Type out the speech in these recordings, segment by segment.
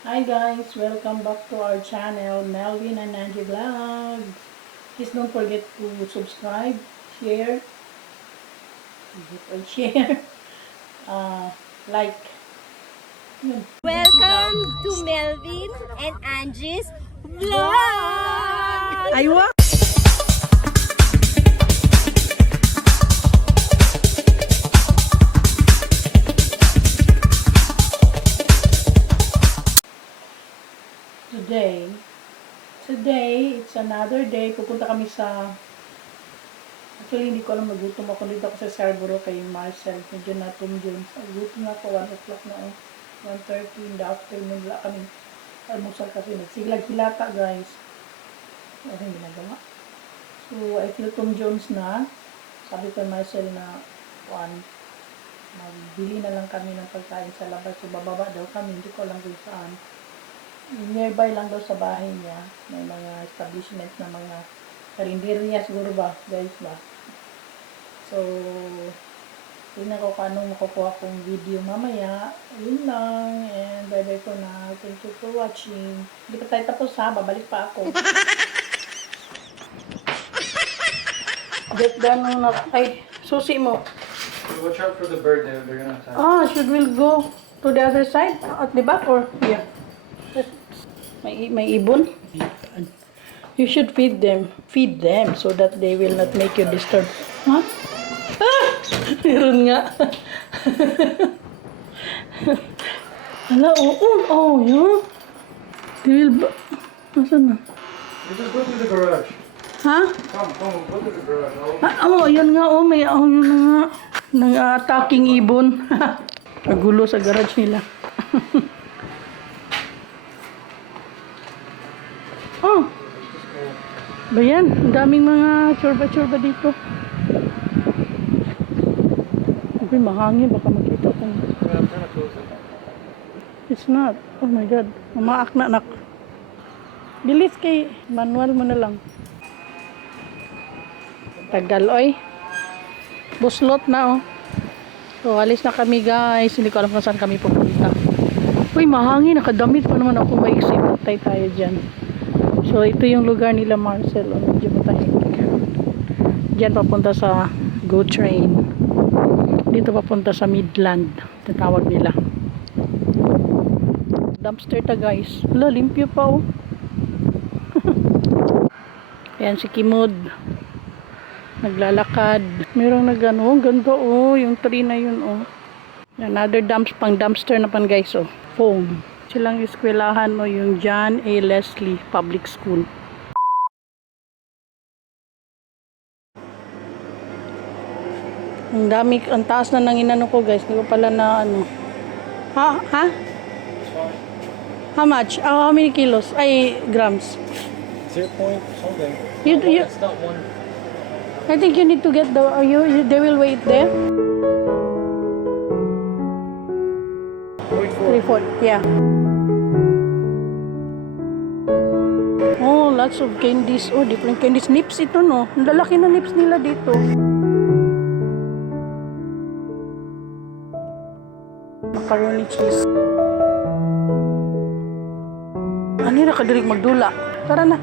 Hi guys, welcome back to our channel, Melvin and Angie Vlogs. Please don't forget to subscribe, share, uh, like. Yun. Welcome to Melvin and Angie's Vlog! Aywa! Today, it's another day. Pupunta kami sa... Actually, hindi ko alam, magutom ako dito ako sa Scarborough kay Marcel. Medyo natum dun. Gutom na ako, 1 o'clock na. 1:30 in the afternoon. Wala kami almusal kasi. Nagsiglag hilata, guys. Ano yung ginagawa? So, I feel Tom Jones na. Sabi ko Marcel na, magbili na lang kami ng pagkain sa labas. So, bababa daw kami. Hindi ko alam kung saan. Nearby lang daw sa bahay niya. May mga establishment na mga karinderya siguro ba, guys ba. So, tingnan ko kung anong makukuha kong video mamaya. Yun lang. And bye-bye for now. Thank you for watching. Hindi pa tayo tapos ha. Babalik pa ako. Get down na. Ay, susi mo. Watch out for the bird. They're gonna attack. Should we go to the other side? At the back or here? May ibon? You should feed them. Feed them so that they will not make you disturb. Huh? Meron nga. Hala, yun. They will... Nasaan na? You just go to the garage. Ha? Come, go to the garage. Yun nga, yun na nga. Nang-attacking ibon. Nagulo sa garage nila. Ba yan? Ang daming mga chorba-chorba dito. Okay, mahangin. Baka makita kong... I'm trying to close it. It's not. Oh my God. Mamaak na anak. Bilis kay manual mo na lang. Tagal, oy. Buslot na, oh. So, alis na kami, guys. Hindi ko alam kung saan kami pupunta. Uy, mahangin. Nakadamit pa naman ako. Maiksi. Patay tayo dyan. So, ito yung lugar nila, Marcel. Medyo matahimik. Diyan papunta sa GO train. Dito papunta sa Midland. Tatawag nila. Dumpster ta, guys. Wala, limpyo pa, oh. Ayan si Kimod. Naglalakad. Merong nagano. Ganda, oh. Yung tree na yun, oh. Another dumpster na pan, guys, oh. Foam. Silang eskwelahan mo yung John A. Leslie Public School. Ang dami, ang taas na ng inano ko, guys. Hindi ko pala na ano. Ha? How much? How many kilos? Ay, grams. 0 point something. It's not one. I think you need to get the, they will wait there. 3/4, yeah. Oh, lots of candies. Oh, different candies. Nips ito, no? Ang lalaki na nips nila dito. Macaroni cheese. Ano na kadirig magdula? Tara na.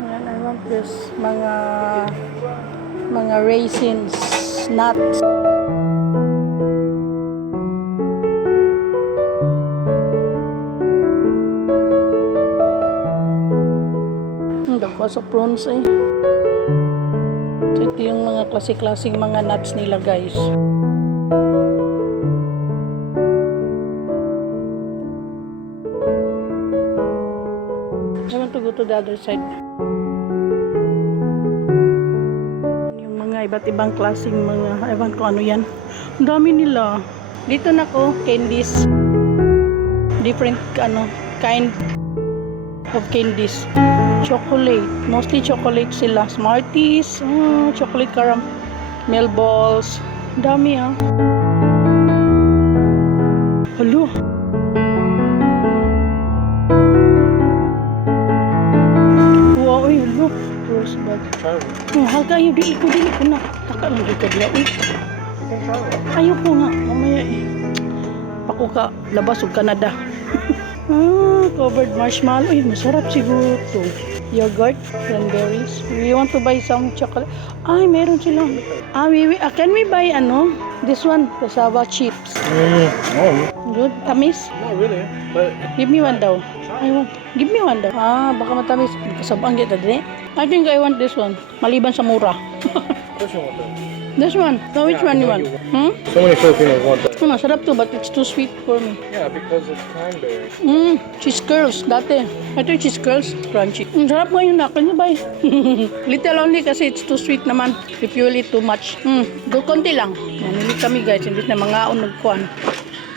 Ayan, I want this. Mga raisins. Nuts. Dagwa sa prawns eh. Ito yung mga klase-klaseng mga nuts nila, guys. I want to go to the other side. Yung mga iba't ibang klaseng mga, ewan ko ano yan. Ang dami nila. Dito na ko, candies. Different, kind of candies. Chocolate. Mostly chocolate sila. Smarties. Chocolate caramel balls. Dami, ha. Halo. Wow, halo. Rosebud. Try it. Halka yun. Dili ko na. Taka lang dito diya. can try one. Ayoko nga. Mamaya eh. Pako ka, labas o Canada. Covered marshmallow. Ay, masarap siguro to. Yogurt, cranberries. We want to buy some chocolate. Ay, meron sila. Can we buy this one, cassava chips. No, Good, tamis. not really. But Give me one daw. I want. Give me one daw. Baka matamis. Kasabang kita din. I think I want this one. Maliban sa mura. which one was that? This one. No, which Yeah, one you I want? know So many Filipinos want that. Masarap to, but it's too sweet for me. Yeah, because it's cranberry. Cheese curls, dati. Ito yung cheese curls, crunchy. Sarap ngayon na, can you buy? Little only kasi it's too sweet naman. If you will eat too much. Do konti lang. Nanili kami guys, imbis na mga unagkuhan.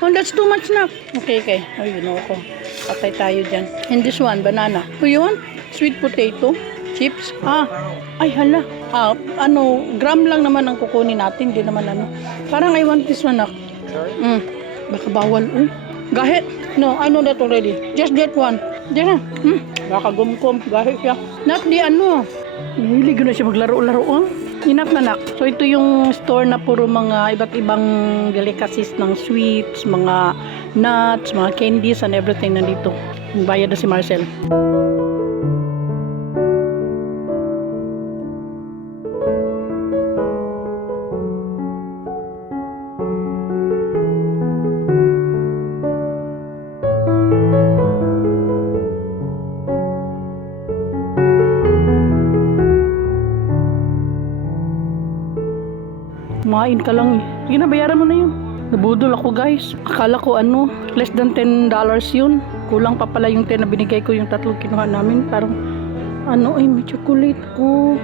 Oh, that's too much na. Okay. Oh, you know ako. Patay tayo dyan. And this one, banana. Do you want sweet potato? Chips? Ay hala. Gram lang naman ang kukunin natin. Hindi naman Parang I want this one. Baka bawal. Gahit. No, I know that already. Just that one. Diyan na. Baka gumkom. Gahit siya. Not the Hilig na siya maglaro-laro. Enough na nak. So ito yung store na puro mga iba't ibang delicacies ng sweets, mga nuts, mga candies and everything nandito. Bayad na si Marcel. Kumain ka lang eh. Sige na, bayaran mo na yun. Nabudol ako guys. Akala ko less than $10 yun. Kulang pa pala yung 10 na binigay ko, yung 3 kinuha namin. Parang, may chocolate ko.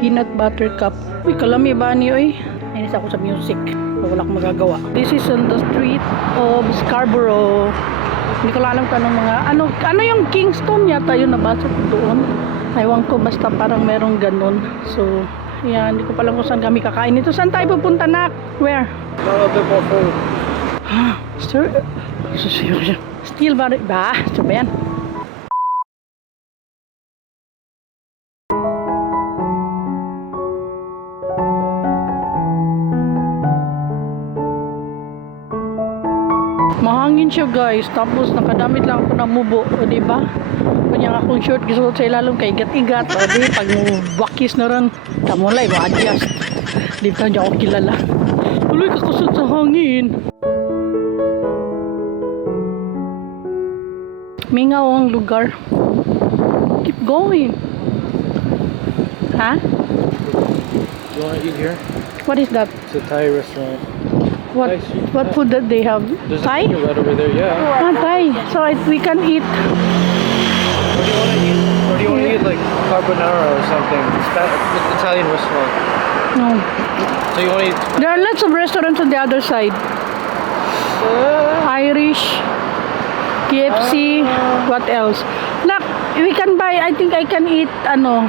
Peanut butter cup. Uy, kalami ba niyo eh. Inis ako sa music. Wala akong magagawa. This is on the street of Scarborough. Hindi ko alam kung anong mga, ano yung Kingston yata yun nabasa ko doon. Ewan ko, basta parang merong ganun. So, yan, hindi ko pa lang kung saan kami kakain. Ito, saan tayo pupunta na? Where? No, they're both full. Sir, still ba? So ba yan? Mahangin siya guys, tapos nakadamit lang ako ng mubo, o diba? Kanyang akong short gisuot sa ilalong kay igat-igat, o di, pag wakis na rin, kamulay, ma-adjust. Dito niya ako kilala. Uloy, kakusot sa hangin. Mingaw ang lugar. Keep going. Ha? You want to eat here? What is that? It's a Thai restaurant. What food that they have? There's a Thai? menu right over there, yeah. Thai. So we can eat. Or do you want to eat? Or do you want to eat like carbonara or something? It's that Italian restaurant. No. So you want to eat? There are lots of restaurants on the other side. Irish, KFC, what else? Look, we can buy, I think I can eat,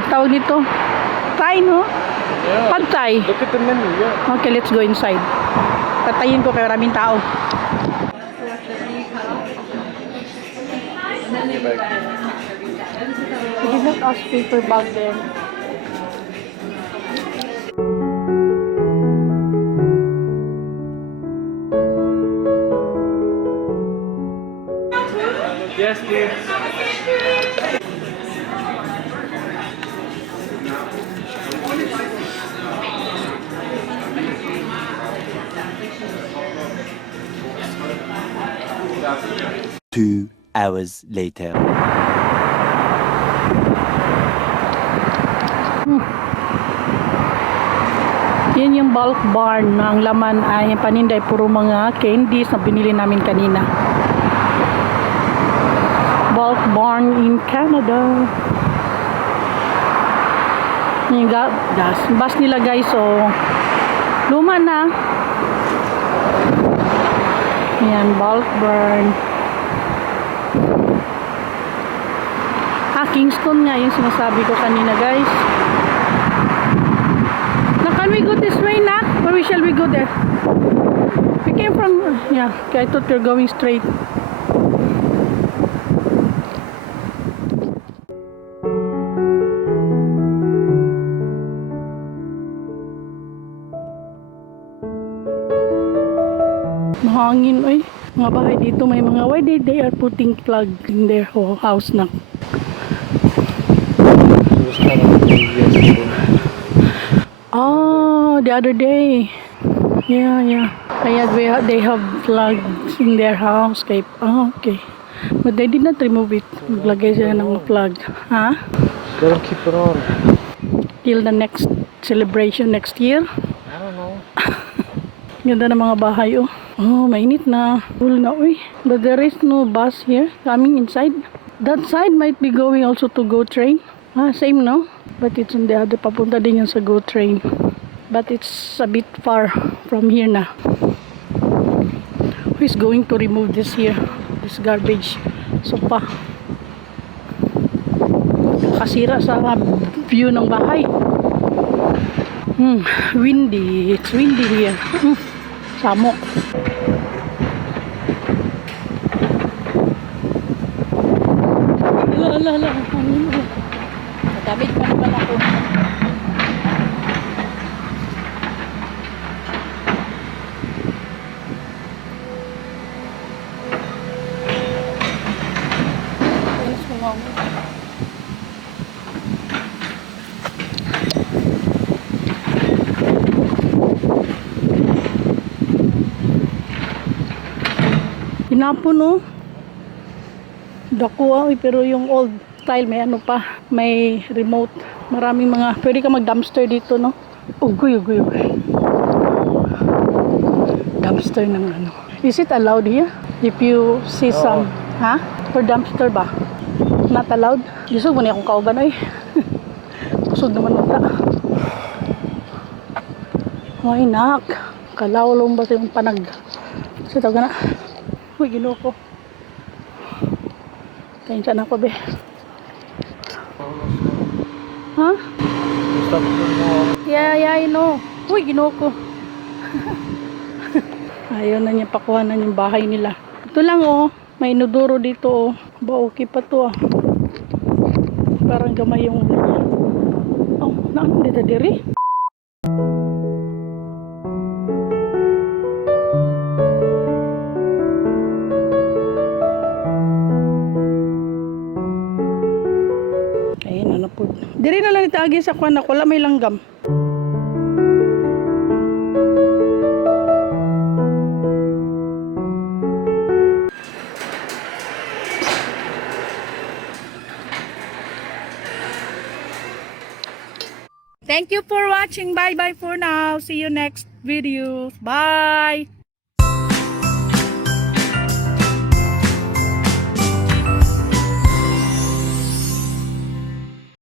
tawag nito? Thai, no? Yeah. Pad Thai. Look at the menu, yeah. Okay, let's go inside. Patayin ko kay maraming tao. We did not ask paper bag there. Yes, please. Two hours later. Yan yung bulk barn na ang laman ay yung paninday puro mga candies na binili namin kanina. Bulk barn in Canada. Yung gas bus nila guys, so luma na. Yan, bulk barn. Kingston nga yung sinasabi ko kanina guys. Now can we go this way na? Or shall we go there? We came from, yeah, okay, I thought we're going straight. Mahangin, oy. Mga bahay dito may mga why they are putting plug in their house na. It was kind of yesterday. Oh, the other day. Yeah. Kaya they have plugs in their house. Kay, okay. But they did not remove it. Maglagay sila ng plug. Ha? Let them keep it on. Till the next celebration next year. I don't know. Ganda ng mga bahay, oh. Oh, mainit na. Full na, uy. But there is no bus here coming inside. That side might be going also to GO train. Same, no? But it's on the other. Papunta din yan sa GO train. But it's a bit far from here na. Who is going to remove this here? This garbage. Sopa. Kasira sa view ng bahay. Windy. It's windy here. Samok. Ala. Matabit pa naman ako. Alas ko nga mo. Pinapon, oh. Dako, pero yung old style may ano pa, may remote. Maraming mga, pwede ka mag-dumpster dito, no? Ugoy. Dumpster ng ano. Is it allowed here? If you see some, ha? For dumpster ba? Not allowed? Gusto mo niya akong kauban, ay. Kusog naman mata. Ay, nak. Kalawalong ba sa yung panag? Kasi tawag na. Uy, ginoo ko. Kain siya na ako, be. Ha? Stop it. Yeah, I know. Uy, ginoo ko. Ayaw na niya pakuhanan yung bahay nila. Ito lang, oh. May inodoro dito, oh. Ba, okay pa to, ah. Parang gamay yung... Oh, naan dito diri? Ayun, ano po. Diri na lang itaagi sa kwan ako. Wala may langgam. Thank you for watching. Bye-bye for now. See you next video. Bye!